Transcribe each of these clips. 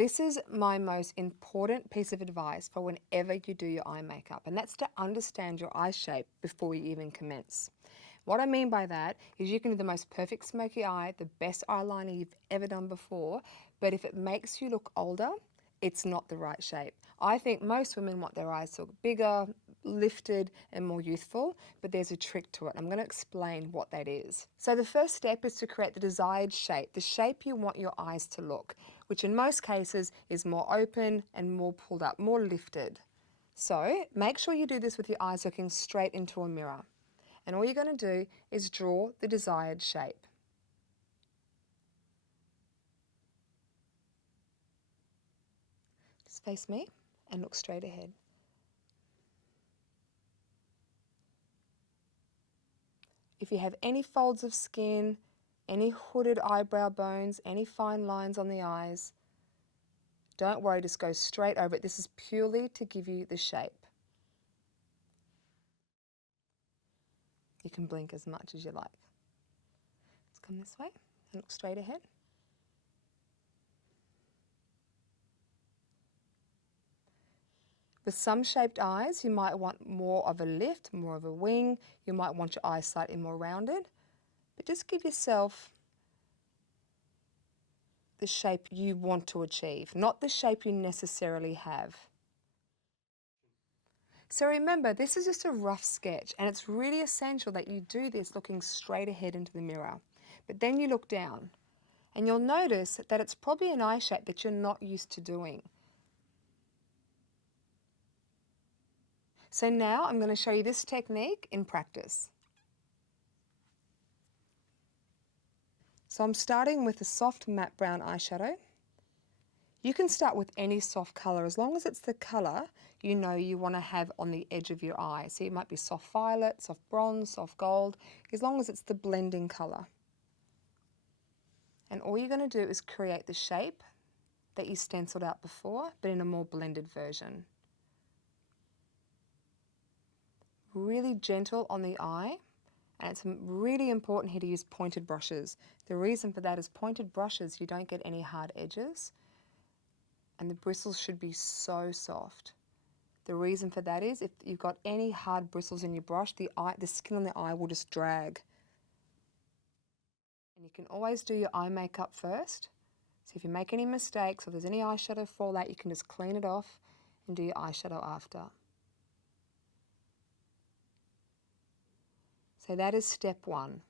This is my most important piece of advice for whenever you do your eye makeup, and that's to understand your eye shape before you even commence. What I mean by that is you can do the most perfect smoky eye, the best eyeliner you've ever done before, but if it makes you look older, it's not the right shape. I think most women want their eyes to look bigger, lifted, and more youthful, but there's a trick to it. I'm going to explain what that is. So the first step is to create the desired shape, the shape you want your eyes to look, which in most cases is more open and more pulled up, more lifted. So make sure you do this with your eyes looking straight into a mirror. And all you're going to do is draw the desired shape. Just face me and look straight ahead. If you have any folds of skin, any hooded eyebrow bones, any fine lines on the eyes, don't worry, just go straight over it. This is purely to give you the shape. You can blink as much as you like. Let's come this way and look straight ahead. With some shaped eyes, you might want more of a lift, more of a wing. You might want your eyes slightly more rounded. But just give yourself the shape you want to achieve, not the shape you necessarily have. So remember, this is just a rough sketch, and it's really essential that you do this looking straight ahead into the mirror. But then you look down, and you'll notice that it's probably an eye shape that you're not used to doing. So now I'm going to show you this technique in practice. So I'm starting with a soft matte brown eyeshadow. You can start with any soft colour as long as it's the colour you know you want to have on the edge of your eye. So it might be soft violet, soft bronze, soft gold, as long as it's the blending colour. And all you're going to do is create the shape that you stenciled out before, but in a more blended version. Really gentle on the eye, and it's really important here to use pointed brushes. The reason for that is pointed brushes, you don't get any hard edges, and the bristles should be so soft. The reason for that is if you've got any hard bristles in your brush, the skin on the eye will just drag. And you can always do your eye makeup first. So if you make any mistakes or there's any eyeshadow fallout, you can just clean it off and do your eyeshadow after. So that is step one.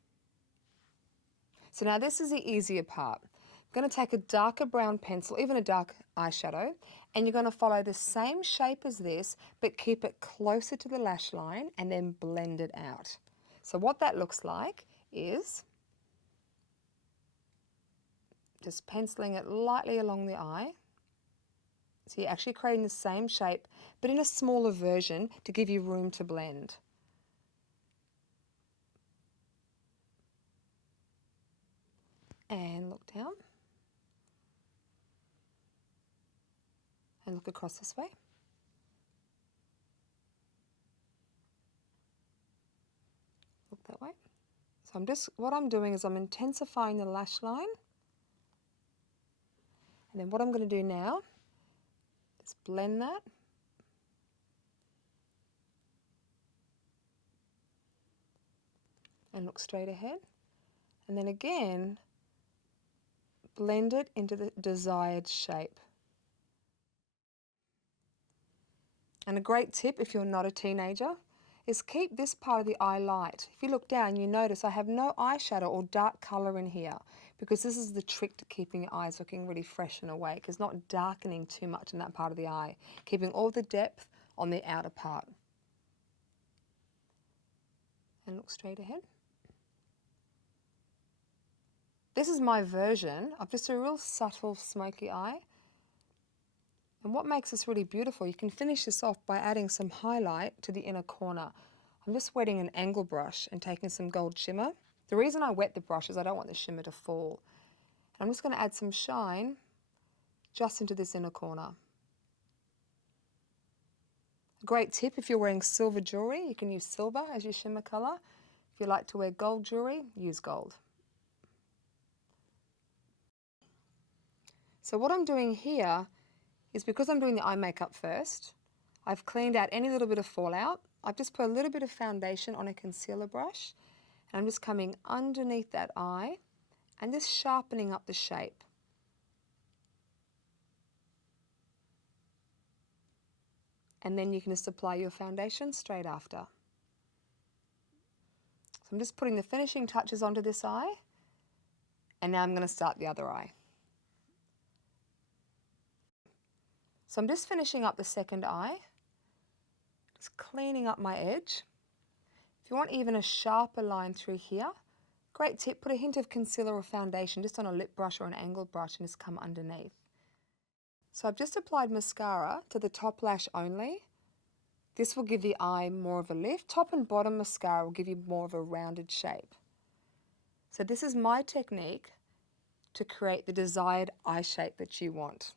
So now this is the easier part. I'm going to take a darker brown pencil, even a dark eyeshadow, and you're going to follow the same shape as this, but keep it closer to the lash line and then blend it out. So what that looks like is just penciling it lightly along the eye. So you're actually creating the same shape, but in a smaller version to give you room to blend. And look down. And look across this way. Look that way. So what I'm doing is I'm intensifying the lash line. And then what I'm going to do now is blend that. And look straight ahead. And then again, blend it into the desired shape. And a great tip if you're not a teenager is keep this part of the eye light. If you look down, you notice I have no eyeshadow or dark colour in here because this is the trick to keeping your eyes looking really fresh and awake, is not darkening too much in that part of the eye, keeping all the depth on the outer part. And look straight ahead. This is my version of just a real subtle smoky eye. And what makes this really beautiful, you can finish this off by adding some highlight to the inner corner. I'm just wetting an angle brush and taking some gold shimmer. The reason I wet the brush is I don't want the shimmer to fall. And I'm just going to add some shine just into this inner corner. A great tip, if you're wearing silver jewellery, you can use silver as your shimmer colour. If you like to wear gold jewellery, use gold. So what I'm doing here is, because I'm doing the eye makeup first, I've cleaned out any little bit of fallout. I've just put a little bit of foundation on a concealer brush, and I'm just coming underneath that eye and just sharpening up the shape. And then you can just apply your foundation straight after. So I'm just putting the finishing touches onto this eye, and now I'm going to start the other eye. So I'm just finishing up the second eye, just cleaning up my edge. If you want even a sharper line through here, great tip, put a hint of concealer or foundation just on a lip brush or an angled brush and just come underneath. So I've just applied mascara to the top lash only. This will give the eye more of a lift. Top and bottom mascara will give you more of a rounded shape. So this is my technique to create the desired eye shape that you want.